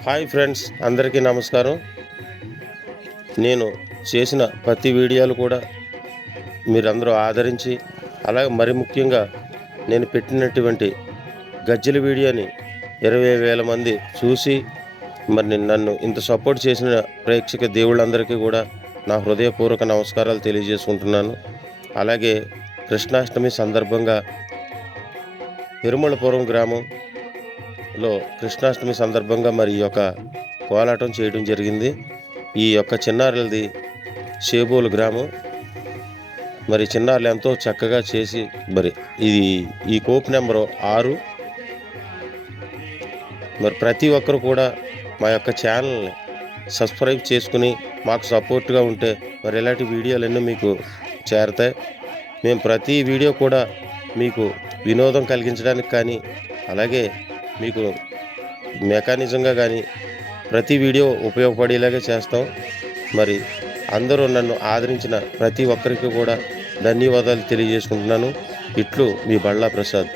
Hi friends, అందరికీ నమస్కారం. నేను చేసిన ప్రతి వీడియోలు కూడా మీరందరూ ఆదరించి, అలాగే మరి ముఖ్యంగా నేను పెట్టినటువంటి గజ్జెల వీడియోని 20,000 మంది చూసి మరి నన్ను ఇంత సపోర్ట్ చేసిన ప్రేక్షక దేవుళ్ళందరికీ కూడా నా హృదయపూర్వక నమస్కారాలు తెలియజేసుకుంటున్నాను. అలాగే కృష్ణాష్టమి సందర్భంగా పెరుమళపురం గ్రామంలో కృష్ణాష్టమి సందర్భంగా మరి ఈ యొక్క కోలాటం చేయడం జరిగింది. ఈ యొక్క చిన్నారులది షేబోలు గ్రామం. మరి చిన్నారులు ఎంతో చక్కగా చేసి మరి ఈ కోప్ నెంబరు 6. మరి ప్రతి ఒక్కరు కూడా మా యొక్క ఛానల్ని సబ్స్క్రైబ్ చేసుకుని మాకు సపోర్ట్గా ఉంటే మరి ఇలాంటి వీడియోలన్నీ మీకు చేరతాయి. మేము ప్రతి వీడియో కూడా మీకు వినోదం కలిగించడానికి కానీ, అలాగే మీకు మెకానిజంగా కానీ ప్రతి వీడియో ఉపయోగపడేలాగే చేస్తాం. మరి అందరూ నన్ను ఆదరించిన ప్రతి ఒక్కరికి కూడా ధన్యవాదాలు తెలియజేసుకుంటున్నాను. ఇట్లు మీ బళ్ళా ప్రసాద్.